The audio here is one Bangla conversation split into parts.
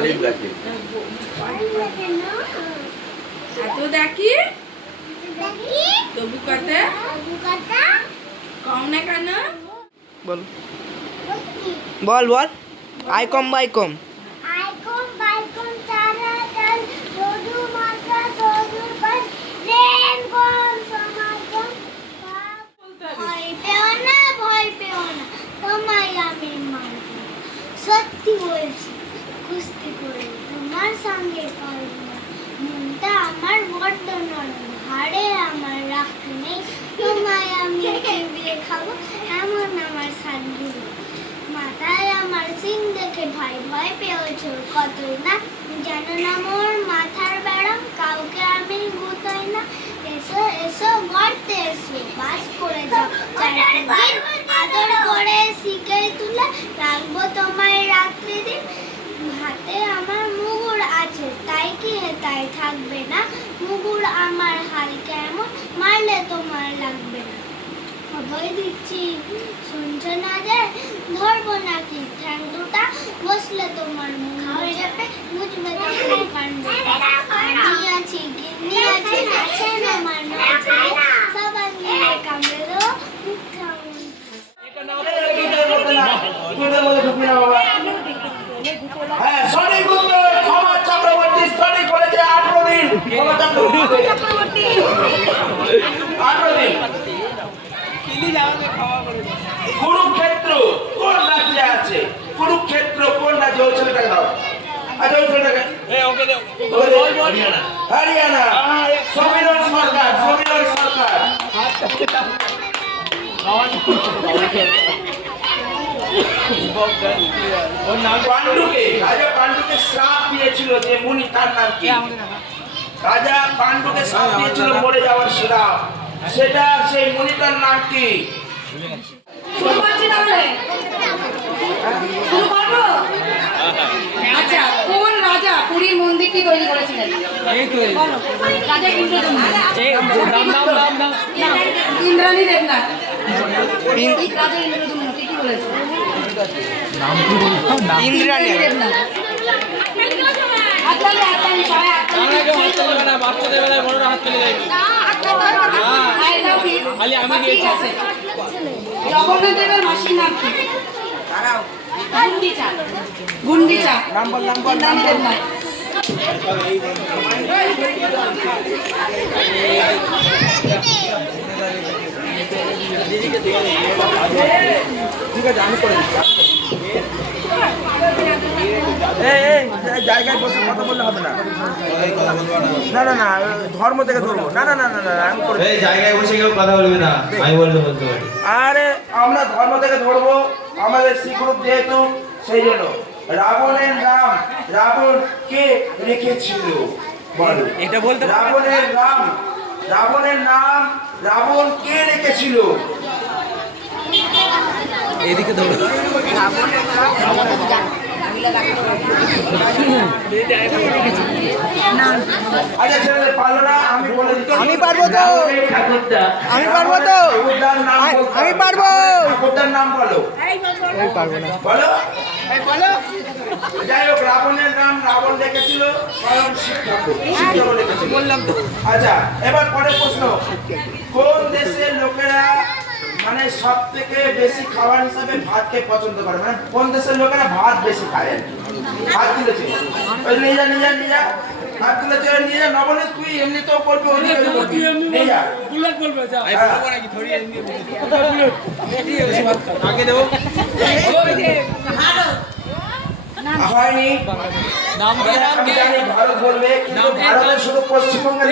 ডালিম গাছে এত দেখি তবু কাতে কম না কেন বল বল বল আই কম বাই কম সত্যি বলছি কুস্তি করে তোমার সঙ্গে পারবো না মনটা আমার বড্ড নরম হাড়ে আমার রাখতে নেই তোমায় আমি বিয়ে খাবো এমন আমার শান্তি মাথায় আমার সিং দেখে ভাই ভয় পেয়েছ কতই না জানো না মোর মাথার ব্যারাম কাউকে আমি গুতোই না এসো এসো গর্তে এসো বাস করে যাও আদর করে শিখে তুলে রাখবো তোমায় রাত্রি দিন হাতে আমার মুগুর আছে তাই কি তাই থাকবে না মুগুর আমার হাল কেমন মারলে তোমার লাগবে না ভয় দিচ্ছি শুনছো না যে ধরবো নাকি ঠ্যাং দুটা বসলে তোমার মুখ হয়ে যাবে বুঝবে তোমার কাণ্ড আমি আছি গিন্নি আছে আছেন আমার নাচে সবাই মিলে কামড়ে দেবো মুখ হ্যাঁ সঠিক উত্তর ক্ষমা চক্রবর্তী সঠিক বলেছে 18 দিন ক্ষমা চক্রবর্তী 18 দিন কুরুক্ষেত্র কোন রাজ্যে আছে কুরুক্ষেত্র কোন রাজ্যে ওই ছেলেটাকে দাও আচ্ছা ওই ছেলেটাকে হরিয়ানা সমীরণ সরকার পাণ্ডুকে রাজা পাণ্ডুকে শ্রাপ দিয়েছিল যে মুনি তার নাম কি রাজা পাণ্ডুকে শ্রাপ দিয়েছিল মরে যাওয়ার শ্রাপ সেটা সেই মুনিটার নাম কি শুরু করছি তাহলে শুরু করবো আচ্ছা কোন রাজা পুরীর মন্দিরটি তৈরি করেছিলেন বলো রাজা ইন্দ্রাণী দেবনাথ রাজা ইন্দ্রদম্ন কি বলেছে ইন্দ্রাণী দেবনাথ জগন্নাথ দেবের মাসির নাম কি গুন্ডিচা নাম বল দেবনাথ ঠিক আছে আমি করে জায়গায় বসে কথা বললে হবে না না না না ধর্ম থেকে ধরবো না না না না না আমি করে জায়গায় বসে কেউ কথা বলবে না আমি বলতে পারি আরে আমরা ধর্ম থেকে ধরবো আমাদের শ্রীগুরু যেহেতু সেই জন্য রাবণের নাম রাবণ কে রেখেছিল বলো এটা বলতে রাবণের নাম রাবণ কে রেখেছিল এদিকে ধরো আচ্ছা ছেলেদের পারলো না আমি বলে দিচ্ছি আমি পারবো তো আমি পারবো তো আমি পারবো ঠাকুরদার নাম বলো আমি পারবো না বলো যাই হোক রাবণের নাম রাবণ রেখেছিল কারণ শিব ঠাকুর রেখেছিল বললাম তো আচ্ছা এবার পরের প্রশ্ন কোন দেশের লোকেরা মানে সব থেকে বেশি খাবার হিসাবে ভাতকে পছন্দ করে মানে কোন দেশের লোকেরা ভাত বেশি খায় ভাত তুলেছে নিয়ে যা হাত তুলেছে নিয়ে যা নবনীশ তুই এমনি তো বলবি নিয়ে যা আগে দেবো হয়নি আমি জানি ভারত বলবে কিন্তু ভারতের শুধু পশ্চিমবঙ্গের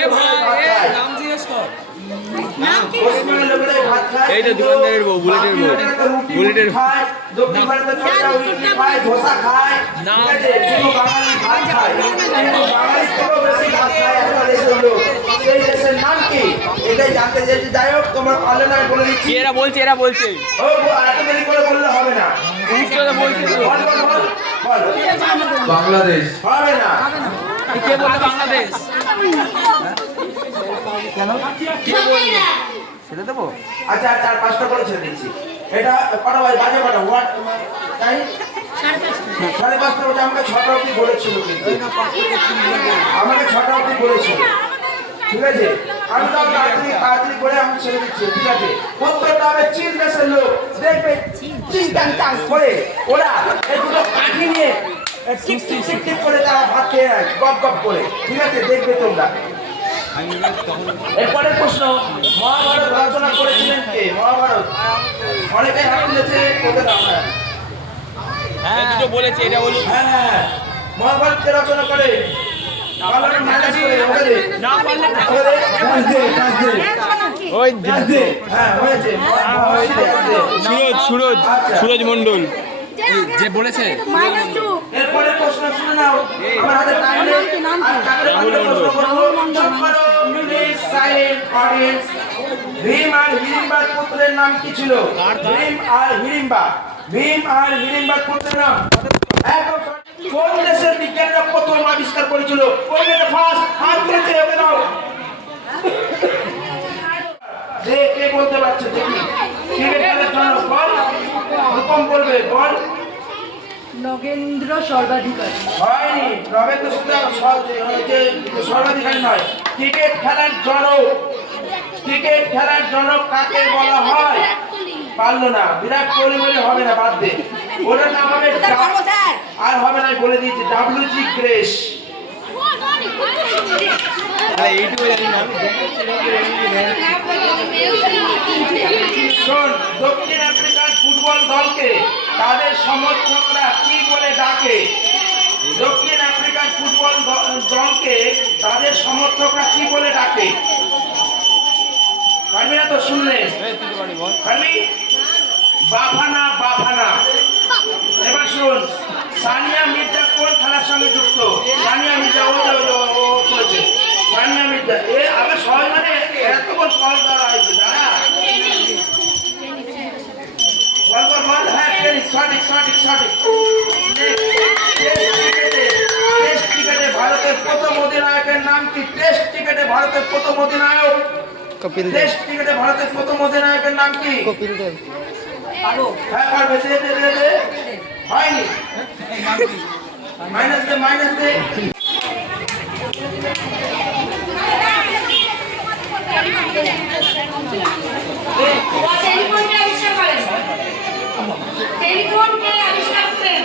নাম জিজ্ঞেস কর পশ্চিমবঙ্গের লোকেরা ভাত খায় এইটা দোকানদারের বউ বুলেটের খায় দক্ষিণ ভারতের লোকেরা ইডলি খায় ধোসা খায় ঠিক আছে শুধু বাঙালি ভাত খায় কিন্তু বাঙালি থেকেও বেশি ভাত খায় একটা দেশের লোক সেই দেশের নাম কি এটাই জানতে চাইছি যাই হোক তোমরা পারলে না বলে দিচ্ছি এরা বলছে ও এত দেরি করে বললে হবে না বল বাংলাদেশ হবে না কে বলছে বাংলাদেশ কেন ছেড়ে দেবো আচ্ছা 4-5টা করে ছেড়ে দিচ্ছি এটা কটা বাজে কটা হোয়াট টাইম 5:30 বলছে, আমাকে 6টা অবধি বলেছিল কিন্তু আমাকে 6টা অবধি বলেছিল, ঠিক আছে? আমি তাও তাড়াতাড়ি করে আমি ছেড়ে দিচ্ছি, ঠিক আছে? উত্তরটা হবে চীন দেশের লোক। দেখবে চিন টান টান করে ওরা এই দুটো কাঠি নিয়ে টিক টিক টিক টিক করে তারা ভাত খেয়ে নেয় গপ গপ করে, ঠিক আছে? দেখবে তোমরা। এরপরের প্রশ্ন, মহাভারত রচনা করেছিলেন কে? মহাভারত অনেকে হাত তুলেছে, ওকে দাও না। হ্যাঁ দুটো বলেছে, এটা বলুন। হ্যাঁ, মহাভারতকে রচনা করে পালন ম্যানেজ করে ওকে দে। না পারলে ওকে দে, পাঁচ দে, পাঁচ দে। ওই পাঁচ দে। হ্যাঁ, হয়েছে। সুরজ মণ্ডল যে বলেছে। -2 এরপরে প্রশ্ন শুনে নাও, আমার হাতে টাইম নেই। আর কাকে বলতে প্রশ্ন করবো? চুপ করো, প্লিজ সাইলেন্ট অডিয়েন্স। ভীম আর হিড়িম্বার পুত্রের নাম কি ছিল? ভীম আর হিড়িম্বা। ভীম আর হিড়িম্বার পুত্রের নাম একদম সঠিক। কোন দেশের বিজ্ঞানীরা প্রথম আবিষ্কার করেছিল? কোন মেয়েটা ফার্স্ট হাত তুলেছে, ওকে দাও। কে বলতে পারছে দেখি? ক্রিকেট খেলার জন্য বল, রূপম বলবে, বল। নগেন্দ্র সর্বাধিকারী। হয়নি, রবীন্দ্র সর্বাধিকারী নয়। ক্রিকেট খেলার জনক, ক্রিকেট খেলার জনক কাকে বলা হয়? পারলো না, বিরাট কোহলি বলে হবে না, বাদ দে। ওটার নাম হবে আর হবে না, বলে দিয়েছি, WG গ্রেস। এইটুকু জানি না। শোন, দক্ষিণ আফ্রিকার ফুটবল দলকে তাদের সমর্থকরা কি বলে ডাকে? দক্ষিণ আফ্রিকার ফুটবল দলকে তাদের সমর্থকরা কি বলে ডাকে? পারবি না তো শুনলে? পারবি? বাফানা, বাফানা। এবার শুন, সানিয়া মির্জা কোন খেলার সঙ্গে যুক্ত? সানিয়া মির্জা ও করেছে। সানিয়া মির্জা আবার সহজ মানে এত বড় সহজ ধরা হয়েছে, দাঁড়া। বল বল বল। হ্যাঁ, টেনিস, সঠিক সঠিক সঠিক। টেস্ট ক্রিকেটে ভারতের প্রথম অধিনায়কের নাম কি? টেস্ট ক্রিকেটে ভারতের প্রথম অধিনায়ক কপিল দেব। টেস্ট ক্রিকেটে ভারতের প্রথম অধিনায়কের নাম কি? কপিল দেব। হ্যাঁ, পারবে, দে দে দে দে। হয়নি, মাইনাস দে, মাইনাস দে। টেলিফোনকে আবিষ্কার করেন? টেলিফোনকে আবিষ্কার করেন?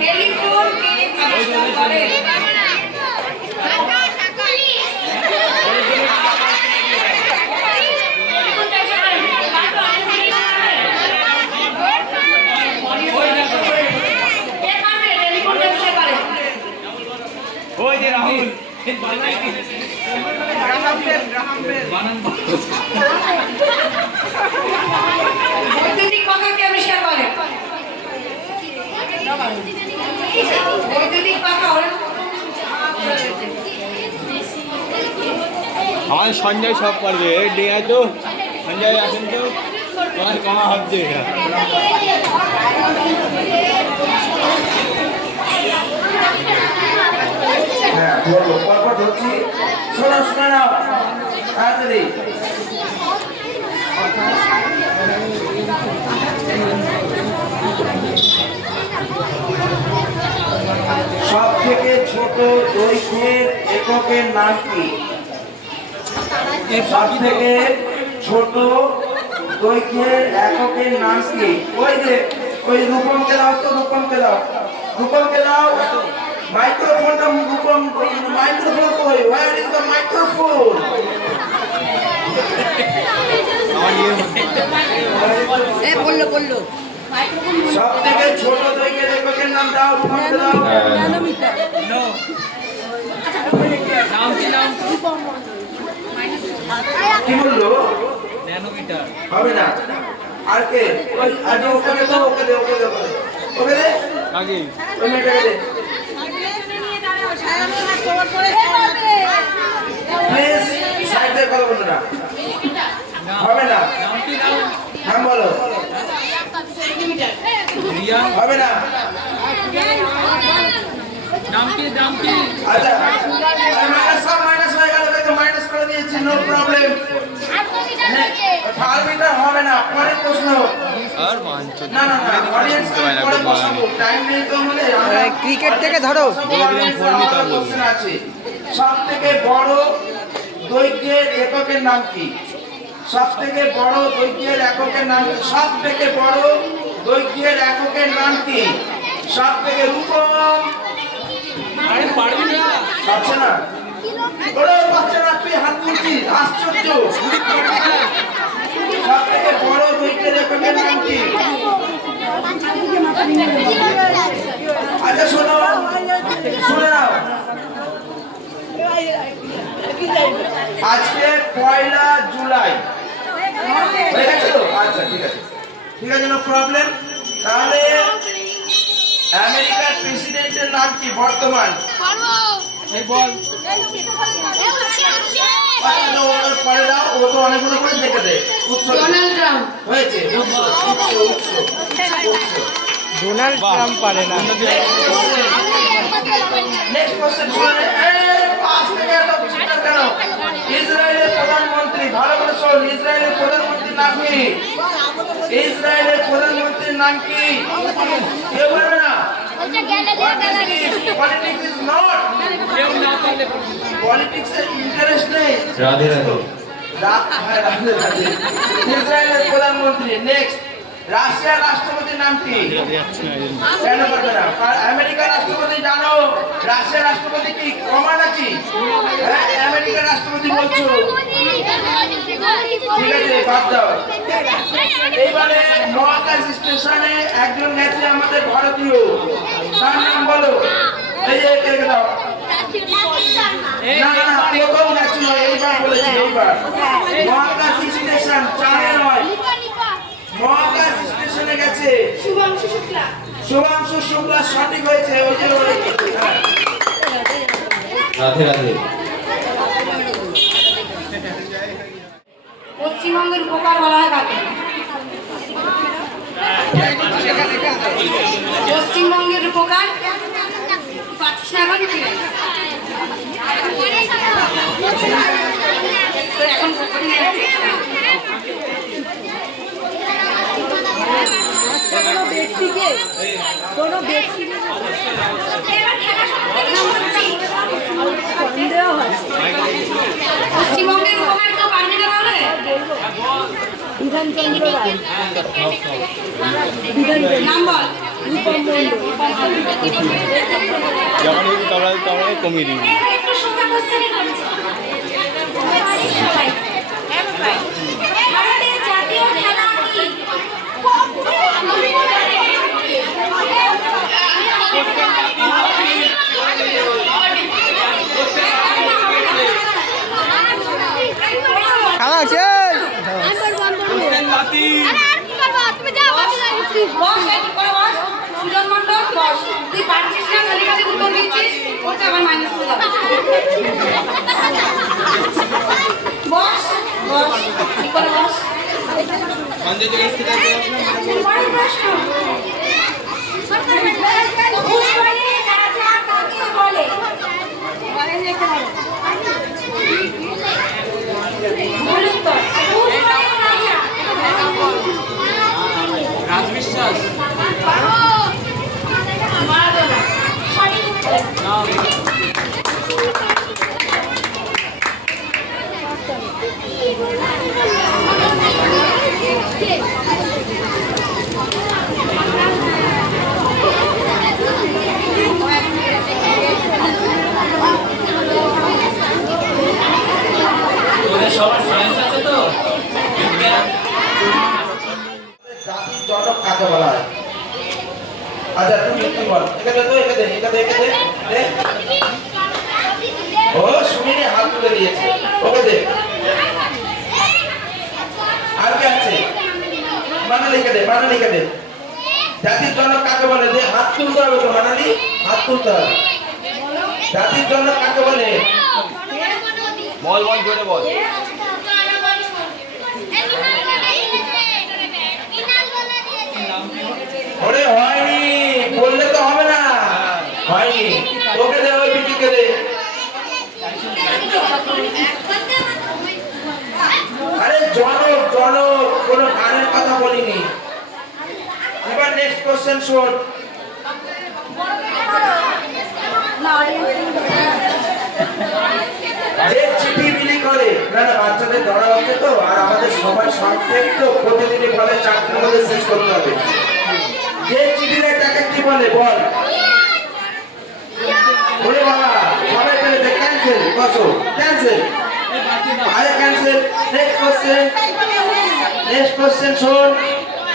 টেলিফোনকে আবিষ্কার করেন? ওই যে রাহুল বৈদ্যুতিক পাখাকে আবিষ্কার করে? বৈদ্যুতিক পাখা হলো আমার সঞ্জয় সব পারবে। ডিঙা তো সঞ্জয় আসেন তো, তোমার কমা হচ্ছে। হ্যাঁ, বলবো, পরপর ধরছি। শোনো, শুনে নাও তাড়াতাড়ি। সব থেকে ছোট দৈর্ঘ্যের এককের নাম কি? সব থেকে ছোট দৈর্ঘ্যের এককের নাম কি? ওই যে ওই রূপমকে দাও তো, রূপমকে দাও, রূপমকে দাও মাইক্রোফোনটা। রূপম, মাইক্রোফোন কই? Where is the microphone? বললো সব থেকে ছোট দৈর্ঘ্যের এককের নাম দাও, রূপমকে দাও। ন্যানোমিটার। কি বললো? ন্যানোমিটার হবে না। আর কে? ওই আজ ওকে দে, ওকে দে, ওকে দে, ওকে দে। আগে ওই মেয়েটাকে দে। প্লিজ সাইডে কথা বলবে না, হবে না। নাম বলো। হবে না। আচ্ছা, মাইনাস হয়ে গেল, মাইনাস করে দিয়ে দিয়েছি, নো প্রবলেম। থার্মিটার হবে না, পরের প্রশ্ন। আর মানছো না না না, অডিয়েন্স পরে বসাবো, টাইম নেই তো আমাদের। ক্রিকেট থেকে ধরো। কোশ্চেন আছে। সব থেকে বড় দৈর্ঘ্যের এককের নাম কি? সব থেকে বড় দৈর্ঘ্যের এককের নাম কি? সব থেকে বড় দৈর্ঘ্যের এককের নাম কি? সব থেকে রূপম। পাচ্ছে না? ওরে পাচ্ছে না, তুই হাত তুলছিস, আশ্চর্য। সব থেকে বড় দৈর্ঘ্যের এককের নাম কি? আচ্ছা শোনো, শুনে নাও। আজকে 1 জুলাই হয়ে গেছে তো? আচ্ছা ঠিক আছে, ঠিক আছে, নো প্রবলেম। তাহলে আমেরিকার প্রেসিডেন্টের নাম কি বর্তমান? পরে দাও, ও তো অনেকগুলো করে দেখে দেয়। Donald Trump. হয়েছে, ডোনাল্ড ট্রাম্প পারে না। নেক্সট কোশ্চেন শুনে পাঁচ থেকে এত চিন্তা কেন? ইসরায়েলের প্রধানমন্ত্রী, ভালো করে শোন, ইসরায়েলের প্রধানমন্ত্রীর নাম কি? ইসরায়েলের প্রধানমন্ত্রীর নাম কি? কেউ বলবে না? পলিটিক্স ইজ নট, পলিটিক্সে ইন্টারেস্ট নেই। রাধে রাধে। ইসরায়েলের প্রধানমন্ত্রী। নেক্সট, রাশিয়ার রাষ্ট্রপতির নাম কি? কেন পারবে না? আর আমেরিকার রাষ্ট্রপতি জানো? রাশিয়ার রাষ্ট্রপতি কি কমা নাকি? হ্যাঁ, আমেরিকার রাষ্ট্রপতি বলছো। ঠিক আছে, বাদ দাও। এইবারে মহাকাশ স্টেশনে একজন গেছে আমাদের ভারতীয়, তার নাম বলো। এই যে কে দাও। না না না, প্রথম গেছিল, এইবার বলেছি, এইবার। মহাকাশ স্টেশন চারে নয়, মহাকাশ স্টেশনে গেছে শুভাংশু শুক্লা। সঠিক হয়েছে। ওই যে রাধে রাধে। পশ্চিমবঙ্গের উপকার বলা হয় কাকে? পশ্চিমবঙ্গের উপকার পাচ্ছিস না এখন? এখন কোনো ব্যক্তিকে পশ্চিমবঙ্গের উপকার কেউ পারবে না বলে? বিধানচন্দ্র রায়, নাম বল। যখন তোমরা কমিয়ে দিবি। একটু সোজা কোশ্চেনই করছি। ভারতের জাতীয় খেলা কি? খেলা আছে। বস, একটু করে বস। সুজন মণ্ডল, বস। তুই পারছিস না, খালি খালি উত্তর দিচ্ছিস, ওটা আবার মাইনাস করে যাবে। বস বস, ঠিক করে বস। পরের প্রশ্ন। পুষ্করের রাজা কাকে বলে? ভুল উত্তর। পুষ্করের রাজা। রাজবিশ্বাস। মারাদোনা। সঠিক উত্তর। সবার সায়েন্স আছে তো বিজ্ঞান। জাতির জনক কাকে বলা হয়? আচ্ছা তুমি একটু বল। এখানে তো এখানে দে। ও সুমিনে হাত তুলে দিয়েছে, ওকে দে। আর কে আছে? মানালিকে দে। জাতির জনক কাকে বলে? দে, হাত তুলতে হবে তো মানালি, হাত তুলতে হবে। জাতির জনক কাকে বলে? বল বল জোরে বল। ওরে হয়নি, বললে তো হবে না, হয়নি। ওকে দে, ওই বিটিকে দে। কথা বলিনি। এবার নেক্সট কোশ্চেন শোন। যে চিঠি বিলি করে, না না বাচ্চাদের ধরা হচ্ছে তো, আর আমাদের সময় সংক্ষেপ তো, প্রতিদিনই ফলে 4টার মধ্যে শেষ করতে হবে। যে চিঠি দেয় তাকে কি বলে বল? ওরে বাবা সবাই পেলে ক্যান্সেল, বসো ক্যান্সেল, আরে ক্যান্সেল। নেক্সট কোশ্চেন শোন।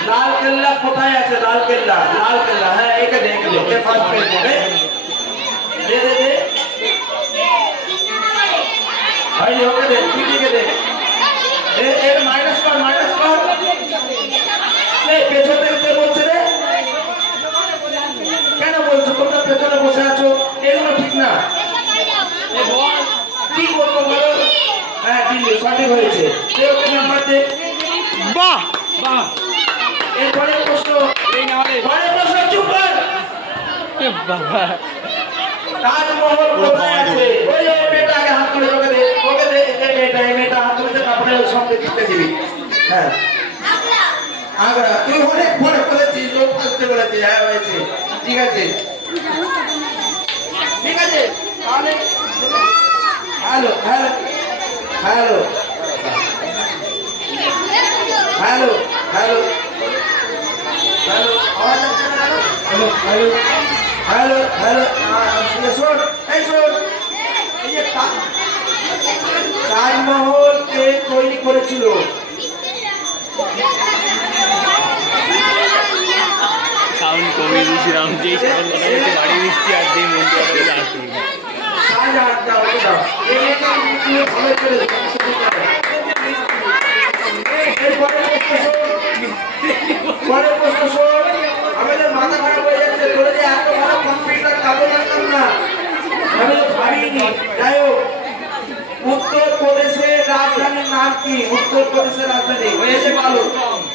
লাল কেল্লা কোথায় আছে? লাল কেল্লা, লাল কেল্লা, হ্যাঁ এখানে এখানে এ ফার্স্ট পেজ দে দে দে ভাই ওকে দে, পিটিকে দে, এর মাইনাস কর, মাইনাস কর। এই পেছন থেকে কে বলছে রে? কেন বলছো? তোমরা পেছনে বসে আছো, এগুলো ঠিক না। কি করবো বলো? হ্যাঁ দিল্লি সঠিক হয়েছে। কেউ কি নাম্বার দে? বাহ বাহ। এরপরে প্রশ্ন, পরের প্রশ্ন, চুপ কর। বাবা তাজমহল কোথায় আছে? ওই মেয়েটা আগে হাত তুলে ওকে দে, ওকে দে, এই মেয়েটা হাত তুলে তারপরে সঙ্গে দিতে দিবি। হ্যাঁ আগ্রা, তুই অনেক পরে বলেছিস, লোক আসতে বলেছিস, হ্যাঁ হয়েছে, ঠিক আছে ঠিক আছে। তাহলে hello hello hello hello hello hello, আওয়াজ আসছে না? হ্যালো হ্যালো হ্যালো হ্যালো, শোন, এই শোন, এই যে তাজমহল কে তৈরি করেছিল? সাউন্ড কমিয়ে দিয়েছিলাম, যেই সাউন্ড কথা বলতে বাড়ি দিচ্ছি আর যেই মন্ত্রী কথা বলে আসতে বলছি। শাহজাহান, দাও ওকে দাও, এই মেয়েটা তুমি ভালো করে দাও। পরের প্রশ্ন শোন। আমাদের মাথা খারাপ হয়ে যাচ্ছে, তোরা যে এত ভালো কম্পিউটার কাজে জানতাম না, আমি তো ভাবিনি। যাই হোক, উত্তর প্রদেশের রাজধানীর নাম কি? উত্তর প্রদেশের রাজধানী হয়েছে ভালো,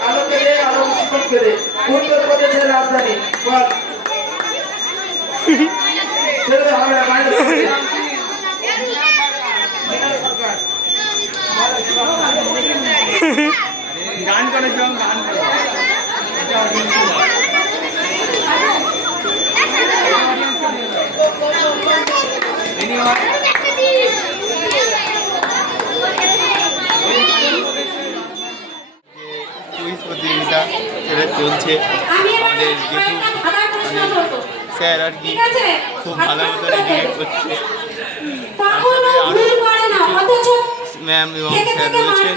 আলো কেড়ে আলো স্পট করে। উত্তর প্রদেশের রাজধানী বল। ছেড়ে দে, হবে না, মাইনাস করে দে। গান করে গান করে কুইজ প্রতিযোগিতা সেটা চলছে। আমাদের জেঠু স্যার আর কি খুব ভালো মতো রেডিমেট করছে। ম্যাম এবং স্যার রয়েছেন।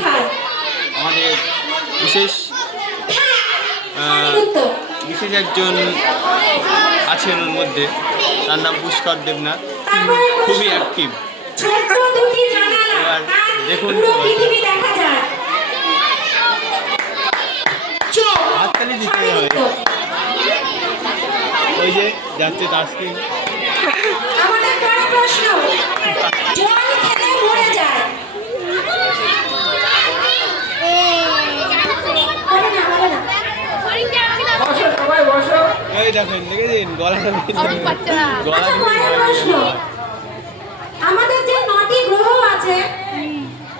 আমাদের বিশেষ একজন আছেন ওর মধ্যে, তার নাম পুষ্কর দেবনাথ, খুবই অ্যাক্টিভ। এবার দেখুন, হাততালি দিতে হবে। ওই যে যাচ্ছে তাসকিন। আমাদের পরের প্রশ্ন, জল খেলে মরে যায়। এই দেখেন, দেখেছেন গলাটা গলা আমাদের যে 9টি গ্রহ আছে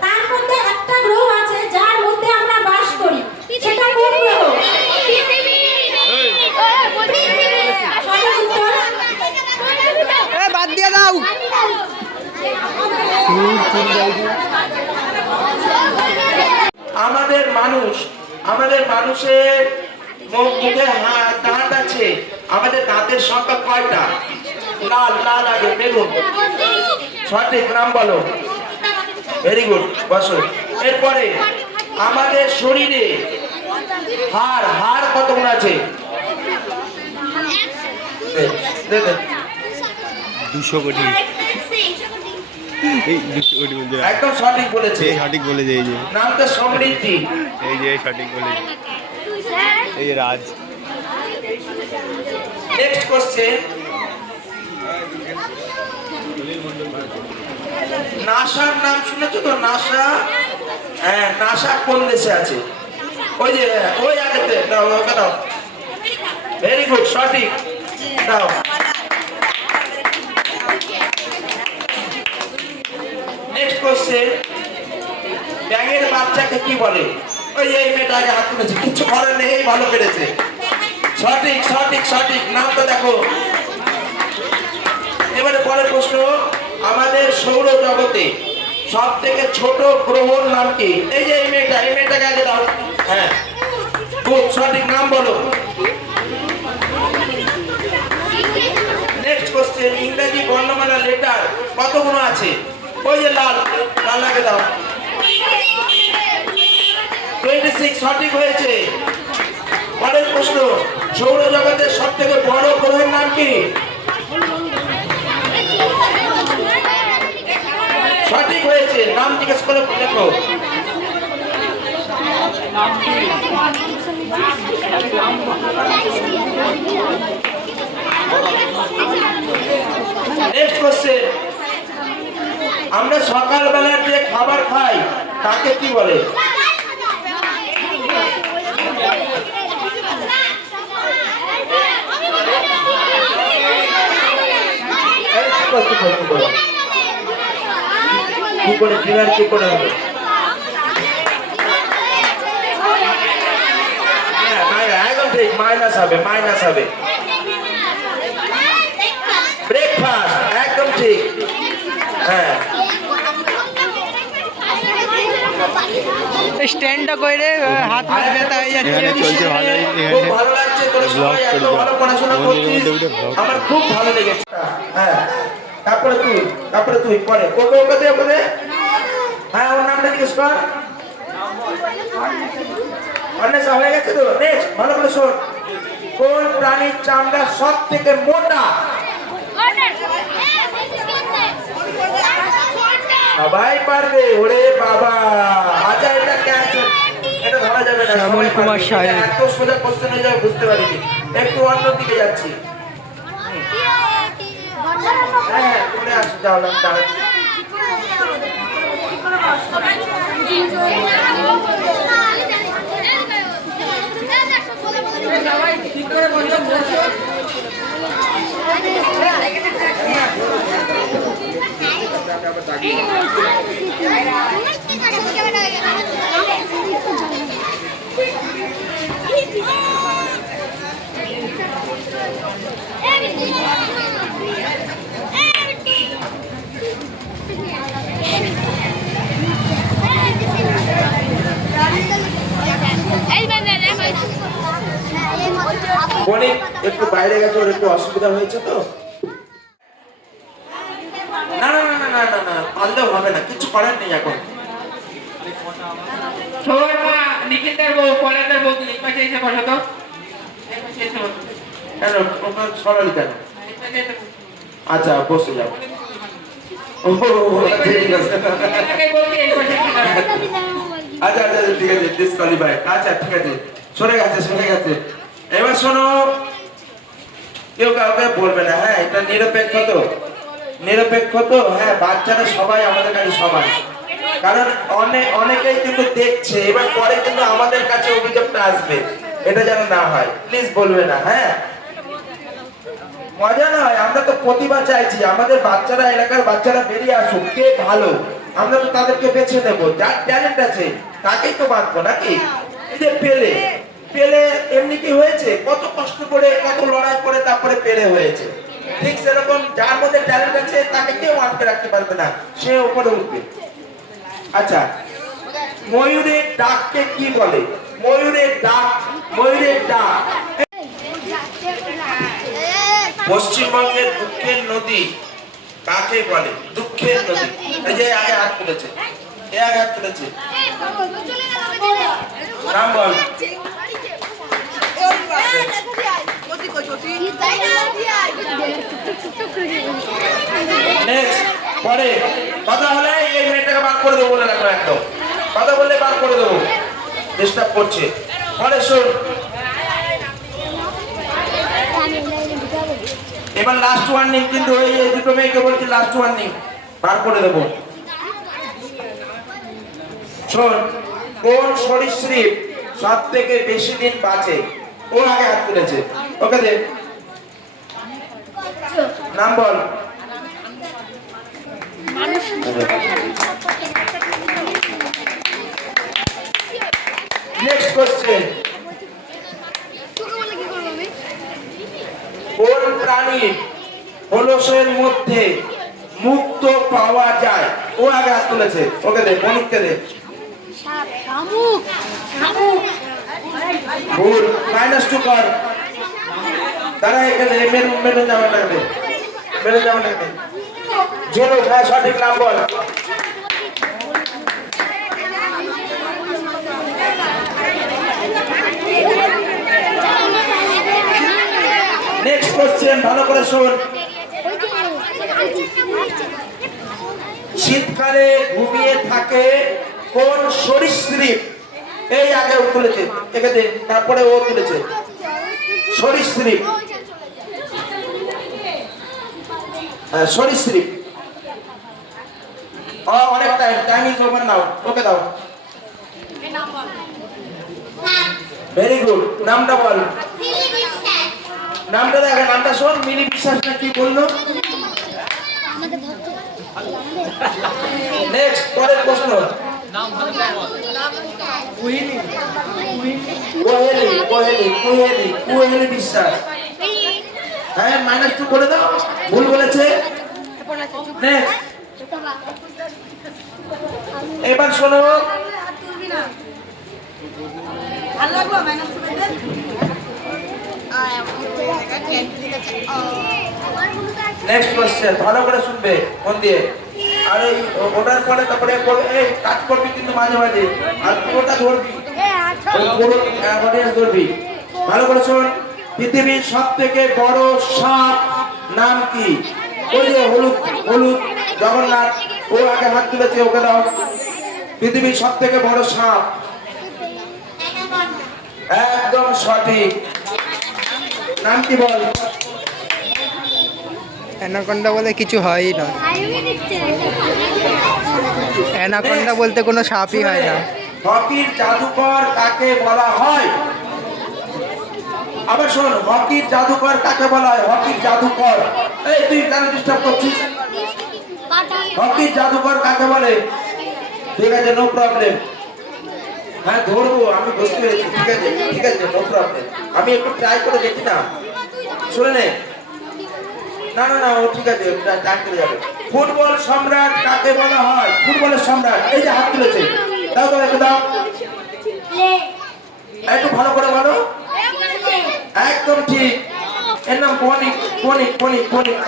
তার মধ্যে একটা গ্রহ আছে যার মধ্যে আমরা বাস করি, সেটা কোন গ্রহ? বাদ দিয়ে দাও। আমাদের মানুষের মুখে দাঁত আছে। আমাদের দাঁতের সংখ্যা কয়টা? লাল, লাল আগে বেলুন, সঠিক নাম বলো। ভেরি গুড, বসো। এরপরে আমাদের শরীরে হাড় কতগুলো আছে? 200 কোটি। এই 200 কোটি বলছে, একদম সঠিক বলেছে, সঠিক বলেছে। এই যে নামটা সমৃদ্ধি, এই যে সঠিক বলেছে, এই যে রাজ। নেক্সট কোশ্চেন, নাসার নাম শুনেছো তো? নাসা, হ্যাঁ নাসা কোন দেশে আছে? ওই যে ওই আগেতে দাও, ওকে দাও। ভেরি গুড, সঠিক, দাও। নেক্সট কোশ্চেন, ব্যাঙের বাচ্চাকে কি বলে? ওই এই মেয়েটা আগে হাত তুলেছে, কিচ্ছু করার নেই, ভালো পেরেছে। সঠিক সঠিক সঠিক, নামটা দেখো। এবারে পরের প্রশ্ন, আমাদের সৌরজগতে সব থেকে ছোট গ্রহর নাম কি? এই যে এই মেয়েটাকে আগে দাও। হ্যাঁ, খুব সঠিক, নাম বলো। নেক্সট কোশ্চেন, ইংরেজি বর্ণমালা লেটার কতগুলো আছে? ওই যে লাল, লালকে দাও। 26, সঠিক হয়েছে। পরের প্রশ্ন, সৌরজগতের সব থেকে বড় গ্রহের নাম কি? সঠিক হয়েছে, নাম জিজ্ঞেস করে দেখো। নেক্সট কোশ্চেন, আমরা সকালবেলার যে খাবার খাই তাকে কি বলে? কি করে ডিনার কি করে হবে? একদম ঠিক, মাইনাস হবে, মাইনাস হবে। ব্রেকফাস্ট, একদম ঠিক। হ্যাঁ, স্ট্যান্ডটা করে হাত হাত ব্যথা হয়ে যাচ্ছে। এখানে চলছে ভালোই, খুব ভালো লাগছে, তোরা সবাই এত ভালো পড়াশোনা করছিস, আমার খুব ভালো লেগেছে। হ্যাঁ, তারপরে তুই পরে ওকে ওকে দে, ওকে দে। হ্যাঁ, ওর নামটা জিজ্ঞেস কর। অন্বেষা হয়ে গেছে তো? নেক্সট, ভালো করে শোন, কোন প্রাণীর চামড়া সব থেকে মোটা? সবাই পারবে, ওরে বাবা। আচ্ছা, এটা ক্যান্সেল, এটা ধরা যাবে না। শ্যামল কুমার সাহেব। এত সোজা কোশ্চেন হয়ে যাবে, বুঝতে পারিনি, একটু অন্য দিকে যাচ্ছি। হ্যাঁ, চলে আসো, যাও, দাঁড়াচ্ছি। বণিক একটু বাইরে গেছে, ওর একটু অসুবিধা হয়েছে তো। না না না না না না না, পারলেও হবে না, কিছু করার নেই এখন। সবার মা নিখিলদার বউ, পলাদার বউ, এই পাশে এসে বসো তো। কেন ওকে সরালি কেন? আচ্ছা, বসে যাও। ও ঠিক আছে। আচ্ছা আচ্ছা ঠিক আছে, ডিসকোয়ালিফাই। আচ্ছা ঠিক আছে, সরে গেছে সরে গেছে। এবার শোনো, কেউ কাউকে বলবে না। হ্যাঁ, এটা নিরপেক্ষ তো, নিরপেক্ষ তো। হ্যাঁ, বাচ্চারা সবাই আমাদের কাছে সমান, কারণ অনেকেই কিন্তু দেখছে। এবার পরে কিন্তু আমাদের কাছে অভিযোগটা আসবে, এটা যেন না হয়, প্লিজ বলবে না। হ্যাঁ, মজা নয়, আমরা তো প্রতিভা চাইছি, আমাদের বাচ্চারা, এলাকার বাচ্চারা বেরিয়ে আসুক, কে ভালো আমরা তো তাদেরকে বেছে নেবো। যার ট্যালেন্ট আছে তাকেই তো বাঁধবো, নাকি? এই যে পেলে এমনি কি হয়েছে, কত কষ্ট করে, কত লড়াই করে তারপরে পেলে হয়েছে। ঠিক সেরকম যার মধ্যে ট্যালেন্ট আছে তাকে কেউ আটকে রাখতে পারবে না, সে উপরে উঠবে। আচ্ছা, ময়ূরের ডাককে কি বলে? ময়ূরের ডাক, ময়ূরের ডাক। পশ্চিমবঙ্গের দুঃখের নদী কাকে বলে? দুঃখের নদী। এই যে আগে হাত তুলেছে, এ আগে হাত তুলেছে, নাম বল। নেক্সট, পরে কথা হলে এই মেয়েটাকে বার করে দেবো বলে রাখো, একদম কথা বললে বার করে দেবো, ডিস্টার্ব করছে। পরে শোন, এবার লাস্ট ওয়ার্নিং, কিন্তু এই দুটো মেয়েকে বলছি লাস্ট ওয়ার্নিং, বার করে দেবো। শোন, কোন সরীসৃপ সব থেকে বেশি দিন বাঁচে? ও আগে হাত তুলেছে, ওকে দে, নাম বল। নেক্সট কোশ্চেন, কোন প্রাণী হলসের মধ্যে মুক্ত পাওয়া যায়? ও আগে হাত তুলেছে, ওকে দে, মনিককে দে। ভুল, -2 কর। তারা এখানে মেরুন জামাটাকে দে, মেরুন জামাটাকে দে। ঝিনুক, হ্যাঁ সঠিক নাম বল। নেক্সট কোশ্চেন, ভালো করে শোন। শীতকালে ঘুমিয়ে থাকে কোন সরীসৃপ? এই আগে ও তুলেছে, একে দে, তারপরে ও তুলেছে। সরীসৃপ, হ্যাঁ সরীসৃপ। অনেক টাইম ইজ ওভার নাও, ওকে দাও। ভেরি গুড, নামটা বল। নামটা দেখ, নামটা শোন। মিনি বিশ্বাস না কি বললো? নেক্সট, পরের প্রশ্ন। কোহেলি বিশ্বাস। হ্যাঁ -2 করে দাও, ভুল বলেছে। নেক্সট, এবার শোনো। নেক্সট কোশ্চেন, ভালো করে শুনবে মন দিয়ে। আর এই ওটার পরে তারপরে এই কাজ করবি কিন্তু মাঝে মাঝে, আর পুরোটা ধরবি, পুরো অডিয়েন্স ধরবি। ভালো করে শোন। পৃথিবীর সব থেকে বড় সাপ নাম কি? ওই যে হলুদ হলুদ জগন্নাথ, ও আগে হাত তুলেছে, ওকে দাও। পৃথিবীর সব থেকে বড় সাপ, একদম সঠিক। নাম কি বল? অ্যানাকন্ডা বলে কিছু হয়ই না। অ্যানাকন্ডা বলতে কোনো সাপই হয় না। হকির জাদুকর কাকে বলা হয়? আবার শোন, হকির জাদুকর কাকে বলা হয়? হকির জাদুকর। এই তুই কেন ডিস্টার্ব করছিস? হকির জাদুকর কাকে বলে? ঠিক আছে, নো প্রবলেম। হ্যাঁ ধরবো, আমি বুঝতে পেরেছি। ঠিক আছে ঠিক আছে, নো প্রবলেম। আমি একটু ট্রাই করে দেখি না, শুনে নে। না না না, ও ঠিক আছে, ট্রাই করে যাবে। ফুটবল সম্রাট কাকে বলা হয়? ফুটবলের সম্রাট, এই যে হাত তুলেছে, দাও দাও, একটু দাও, একটু ভালো করে বলো। একদম ঠিক, এর নাম বণিক। বণিক বণিক বণিক।